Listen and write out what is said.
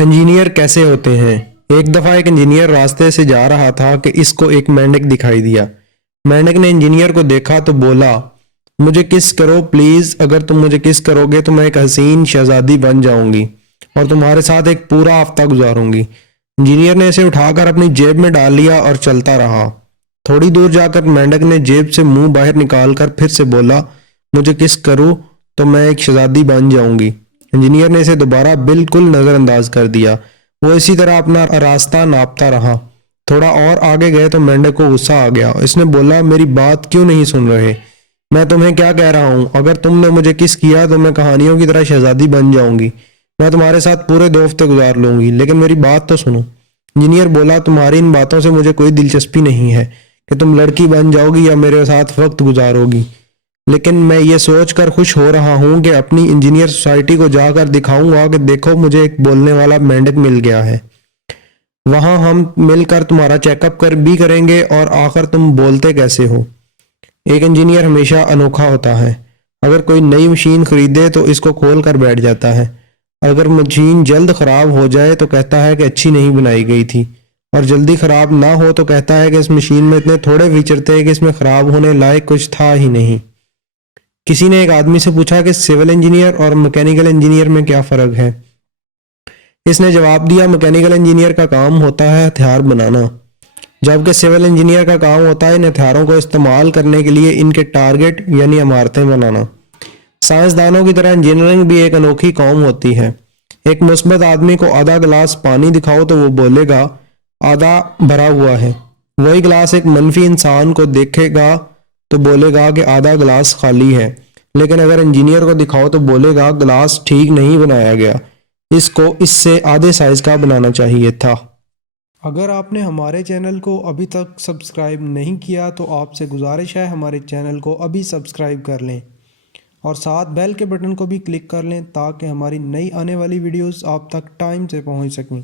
Engineer کیسے ہوتے ہیں؟ ایک دفعہ ایک انجینئر راستے سے جا رہا تھا کہ اس کو ایک مینڈک دکھائی دیا۔ مینڈک نے انجینئر کو دیکھا تو بولا، مجھے کس کرو پلیز، اگر تم مجھے کس کرو گے تو میں ایک حسین شہزادی بن جاؤں گی اور تمہارے ساتھ ایک پورا ہفتہ گزاروں گی۔ انجینئر نے اسے اٹھا کر اپنی جیب میں ڈال لیا اور چلتا رہا۔ تھوڑی دور جا کر مینڈک نے جیب سے منہ باہر نکال کر پھر سے بولا، مجھے کس کرو تو میں ایک شہزادی بن جاؤں گی۔ انجینئر نے اسے دوبارہ بالکل نظر انداز کر دیا۔ وہ اسی طرح اپنا راستہ ناپتا رہا۔ تھوڑا اور آگے گئے تو مینڈک کو غصہ آ گیا۔ اس نے بولا، میری بات کیوں نہیں سن رہے؟ میں تمہیں کیا کہہ رہا ہوں؟ اگر تم نے مجھے کس کیا تو میں کہانیوں کی طرح شہزادی بن جاؤں گی۔ میں تمہارے ساتھ پورے 2 ہفتے گزار لوں گی، لیکن میری بات تو سنو۔ انجینئر بولا، تمہاری ان باتوں سے مجھے کوئی دلچسپی نہیں ہے کہ تم لڑکی بن جاؤ گی یا میرے ساتھ وقت گزارو گی، لیکن میں یہ سوچ کر خوش ہو رہا ہوں کہ اپنی انجینئر سوسائٹی کو جا کر دکھاؤں گا کہ دیکھو مجھے ایک بولنے والا مینڈک مل گیا ہے۔ وہاں ہم مل کر تمہارا چیک اپ بھی کریں گے اور آخر تم بولتے کیسے ہو۔ ایک انجینئر ہمیشہ انوکھا ہوتا ہے۔ اگر کوئی نئی مشین خریدے تو اس کو کھول کر بیٹھ جاتا ہے۔ اگر مشین جلد خراب ہو جائے تو کہتا ہے کہ اچھی نہیں بنائی گئی تھی، اور جلدی خراب نہ ہو تو کہتا ہے کہ اس مشین میں اتنے تھوڑے فیچر تھے کہ اس میں خراب ہونے لائق کچھ تھا ہی نہیں۔ کسی نے ایک آدمی سے پوچھا کہ سول انجینئر اور میکینیکل انجینئر میں کیا فرق ہے؟ اس نے جواب دیا، میکینیکل انجینئر کا کام ہوتا ہے ہتھیار بنانا، جبکہ سول انجینئر کا کام ہوتا ہے ان ہتھیاروں کو استعمال کرنے کے لیے ان کے ٹارگٹ یعنی عمارتیں بنانا۔ سائنسدانوں کی طرح انجینئرنگ بھی ایک انوکھی قوم ہوتی ہے۔ ایک مثبت آدمی کو آدھا گلاس پانی دکھاؤ تو وہ بولے گا آدھا بھرا ہوا ہے۔ وہی گلاس ایک منفی انسان کو دیکھے گا تو بولے گا کہ آدھا گلاس خالی ہے۔ لیکن اگر انجینئر کو دکھاؤ تو بولے گا گلاس ٹھیک نہیں بنایا گیا، اس کو اس سے آدھے سائز کا بنانا چاہیے تھا۔ اگر آپ نے ہمارے چینل کو ابھی تک سبسکرائب نہیں کیا تو آپ سے گزارش ہے ہمارے چینل کو ابھی سبسکرائب کر لیں اور ساتھ بیل کے بٹن کو بھی کلک کر لیں تاکہ ہماری نئی آنے والی ویڈیوز آپ تک ٹائم سے پہنچ سکیں۔